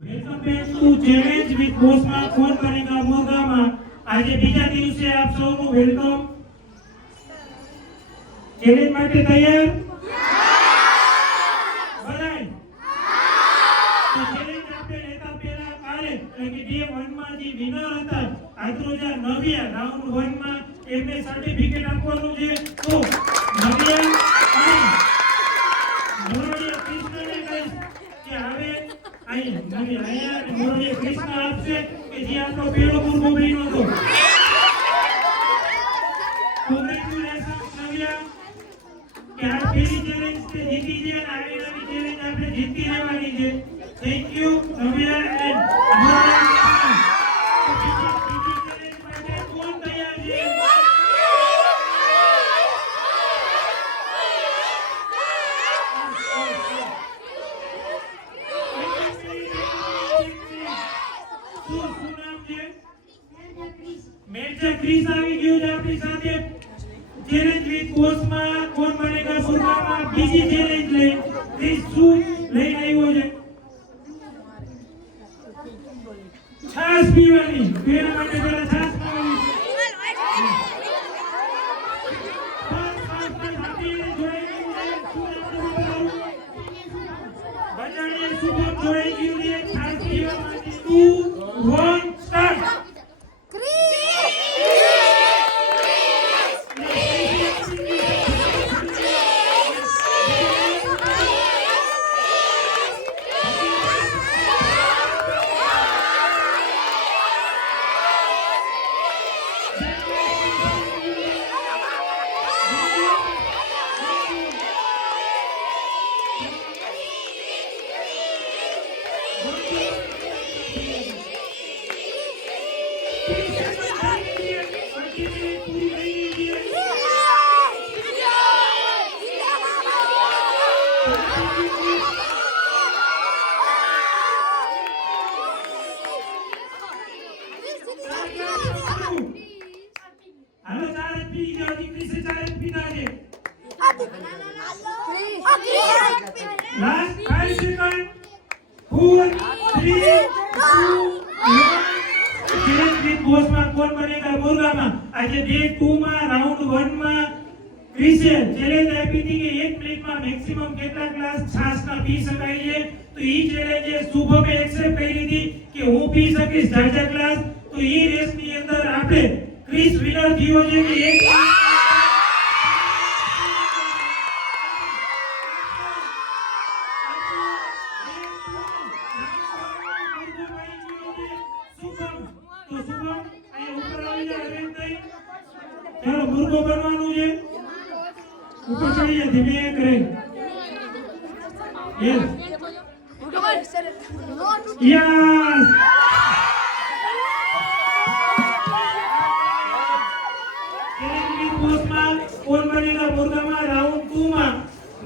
Welcome back to challenge with બોસમાં કોણ બનેગા મોગામાં. આજે બીજા દિવસે આપ સૌનું વેલકમ. ચેલેન્જ માટે તૈયાર? બધાય તો ચેલેન્જ આપણે લેતા પહેલા કાલે એટલે કે ડે 1 માં જે વિનર હતા આત્રોજા નવ્યા રાઉન્ડ 1 માં એમને સર્ટિફિકેટ આપવાનું છે. તો નવ્યા અને મોરડિયા કૃષ્ણને કહીશ કે હવે અહીંયા મોરડિયા કૃષ્ણ આપશે કે જે આપણો પહેલો મુર્ગો બન્યો હતો. કોંગ્રેચ્યુલેશન નવ્યા કે આ પહેલી ચેલેન્જ તે જીતી છે અને આવી નવી ચેલેન્જ આપણે જીતી લેવાની છે. થેન્ક યુ નવ્યા એન્ડ મોરડિયા. બીજી ચેલેન્જ માટે કોણ તૈયાર છે? મેજર ક્રિસ આવી ગયો છે આપણી સાથે. ચેલેન્જ વિથ કોર્સમાં કોણ બનેગા સુરમામાં બીજી ચેલેન્જ લઈ ક્રિસ શું લઈને આવ્યો છે? છાસ પીવાની. તેના માટે પહેલા છાસ પીવાની. બજાણીએ સુપર જોઈ ગયું છે. છાસ પીવા માટે 2 1 start. Last 5 seconds. 4, 3, 2, 1. Challenge with બોસમાં કોણ બનેગા મુર્ગામાં. આજે ડે 2 માં રાઉન્ડ 1 માં ક્રિસે ચેલેન્જ આપી હતી કે 1 મિનિટમાં મેક્સિમમ કેટલા ગ્લાસ છાશના પી શકાય છે. તો ઈ ચેલેન્જ શુભમે એક્સેપ્ટ કરી હતી કે હું પી શકીશ 4 ગ્લાસ. તો ઈ રેસની અંદર આપણે ક્રિસ વિનર થયો છે કે 1 ચાલો મુર્ગો બનવાનું છે. ઉપર ચડી જાય ધીમે કરે. Yes yes. કોર્સમાં કોણ બનેગા મુર્ગામાં રાઉન્ડ 2 માં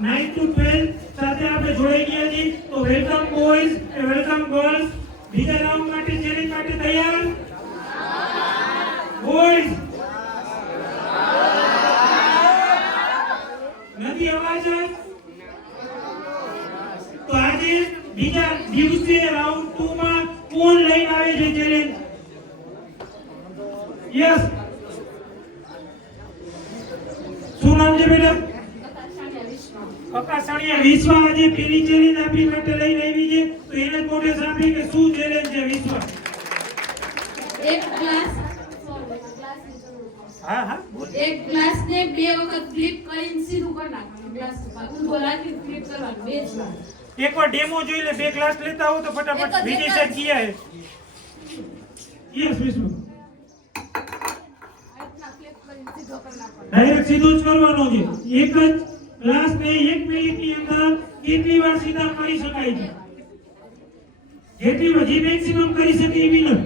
9 to 12 સાથે આપણે જોડાઈ ગયા છીએ. તો વેલકમ બોયઝ અને વેલકમ ગર્લ્સ. બીજા રાઉન્ડ માટે ચેલેન્જ માટે તૈયાર? બોયઝ નથી અવાજ? તો આજે બીજા દિવસે રાઉન્ડ 2 માં કોણ લઈને આવે છે ચેલેન્જ? યસ. શું નામ છે બેટા? અકાશાણીયા વિશ્વા આજે પેલી ચેલેન્જ આપણી માટે લઈને આવી છે. તો એને જ મોઢે સાંભળી કે શું ચેલેન્જ છે વિશ્વા? એક ગ્લાસ એક ગ્લાસ ને 2 વખત ફ્લિપ કરીને સીધું કરી નાખવાનું. ગ્લાસ ઊંધો રાખીને ફ્લિપ કરવાનું 2 જ વાર. એકવાર ડેમો જોઈ લે. 2 ગ્લાસ લેતા હો તો ફટાફટ વિજય સાહેબ કિયા હે. યસ વિશ્વા. ડાયરેક્ટ સીધો જ કરવાનો છે. એક જ ગ્લાસ ને 1 મિનિટની અંદર કેટલી વાર સીધા કરી શકાય છે? જેટલી વાર જે મેક્સિમમ કરી શકે એ વિનર.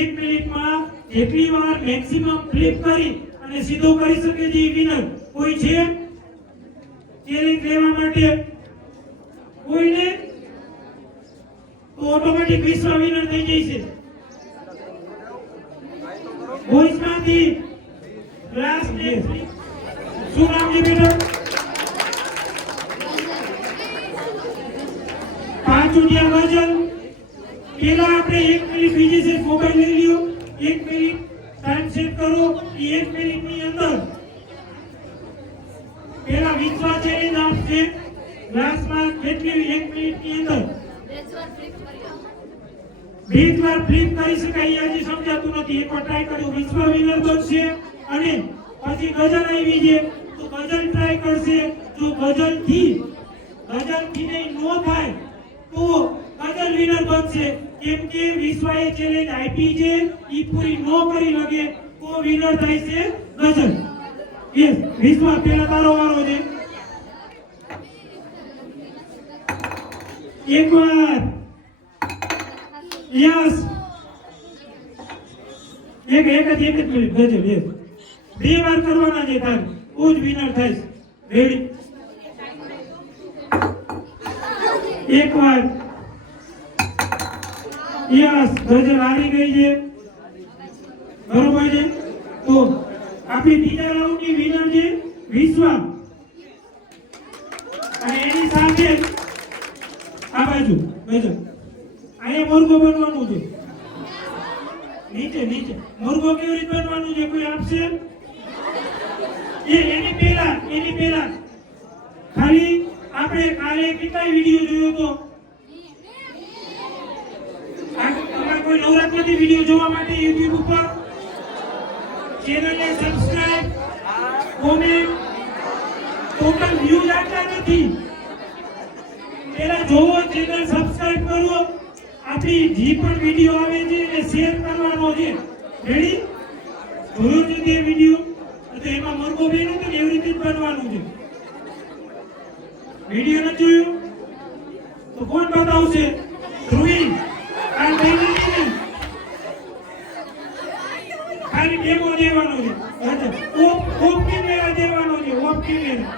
1 મિનિટમાં જેટલી વાર મેક્સિમમ ફ્લિપ કરી અને સીધો કરી શકે છે એ વિનર. કોઈ છે ચેલેન્જ લેવા માટે? કોઈને? તો ઓટોમેટિક વિશ્વ વિનર થઈ જશે. બોયઝમાંથી ગ્લાસ ને શું નામ છે બેટા? પાંચ ઉડિયા ગઝલ પેલા આપણે 1 મિનિટ બીજી છે મોબાઈલ લઈ લ્યો 1 મિનિટ ટાઈમ સેટ કરો એ 1 મિનિટની અંદર પેલા વિશ્વા ચેલેન્જ આપશે ક્લાસમાં કેટલી 1 મિનિટની અંદર 20 વાર ફ્લિપ કરી શકાય એ હજી સમજાતું નથી એકવાર ટ્રાય કર્યો વિશ્વ વિનર બનશે અને પછી ગઝલ આવી છે તો ગઝલ ટ્રાય કરશે જો ગઝલથી નહીં નો થાય તો ગઝલ વિનર બનશે કેમ કે વિશ્વાએ ચેલેન્જ આપી છે ઈ પૂરી નો કરી લગે તો વિનર થાય છે ગઝલ યસ વિશ્વા પહેલા તારો વારો છે એકવાર યસ એક જ મિનિટ ગજબ યસ બે વાર કરવાના છે તારે તો જ વિનર થાય રેડી એકવાર યસ ગજબ આવી ગઈ છે બરોબર છે તો આપણી બીજા રાઉન્ડની વિનર છે વિશ્વા અને એની સાથે આ બાજુ ગજબ અહીંયા મુર્ગો બનવાનું છે નીચે મુર્ગો કેવી રીતે બનવાનું છે કોઈ આપશે એની પહેલા ખાલી આપણે કાલે કેટલા વિડિયો જોયો તો તમારે કોઈ નવરાત્રિથી વિડિયો જોવા માટે YouTube ઉપર ચેનલને સબસ્ક્રાઇબ કોમેન્ટ ટોટલ વ્યૂઝ આટલા નથી પેલા જોવો ચેનલ સબસ્ક્રાઇબ કરો આપણી જે પણ વિડિયો આવે છે એને શેર કરવાનો છે રેડી જોયો છે તે વિડિયો તો એમાં મુર્ગો બેનું તો એવી રીતે જ બનવાનું છે વિડિયો ન જોયો તો કોણ બતાવશે ધ્રુવી આ બેની ખાલી ડેમો દેવાનો છે ઓપ કેમેરા દેવાનો છે ઓપ કેમેરા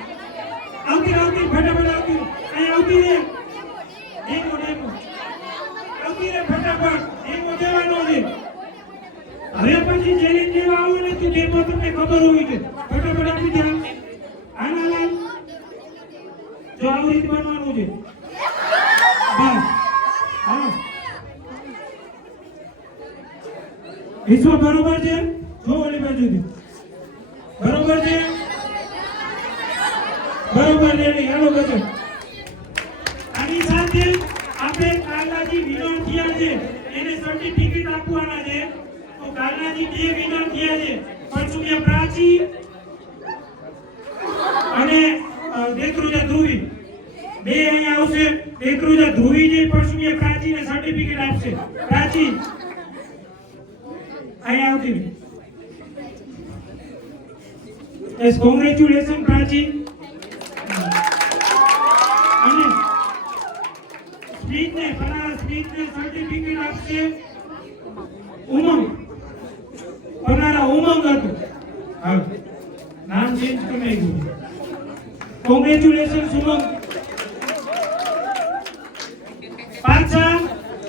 આવતી ફટાફટ આવતી અહીં આવતી રે ડેમો આવતી રે ફટાફટ ડેમો દેવાનો છે હવે પછી ચેલેન્જ લેવા આવો ને તો ડેમો તમને ખબર હોવી છે ફટાફટ આપી દે હાલ જો આવી રીતે બનવાનું છે બસ હા વિશ્વ બરોબર છે જો ઓલી બાજુથી બરોબર છે બરોબર રેડી હાલો બચો આની સાથે આપણે કાલાજી વિનર થયા છે એને સર્ટિફિકેટ આપવાના છે તો કાલાજી બે વિનર થયા છે પરસુમિયા પ્રાચી અને દેત્રુજા ધ્રુવી બે અહીંયા આવશે દેત્રુજા ધ્રુવી જે પરસુમિયા પ્રાચીને સર્ટિફિકેટ આપશે પ્રાચી અહીંયા આવતી એસ કોંગ્રેચ્યુલેશન પ્રાચી અને સ્પીચને સર્ટિફિકેટ આપશે ઉમંગ પનારા ઉમંગ હતું હા નામ ચેન્જ કરી નાખ્યું કોંગ્રેચ્યુલેશન ઉમંગ પાછા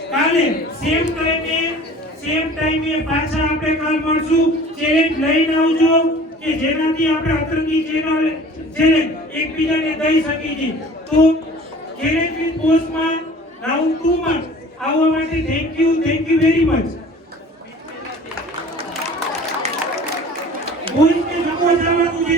કાલે સેમ ટાઈમે પાછા આપણે કાલ મળશું ચેલેન્જ લઈને આવજો કે જેનાથી આપણે અતરંગી ચેલેન્જ એકબીજાને દઈ શકીએ તો ચેલેન્જ વિથ બોસમાં રાઉન્ડ 2 માં આવવા માટે થેન્ક યુ વેરી મચ બોસને સપોર્ટ આવવાનું છે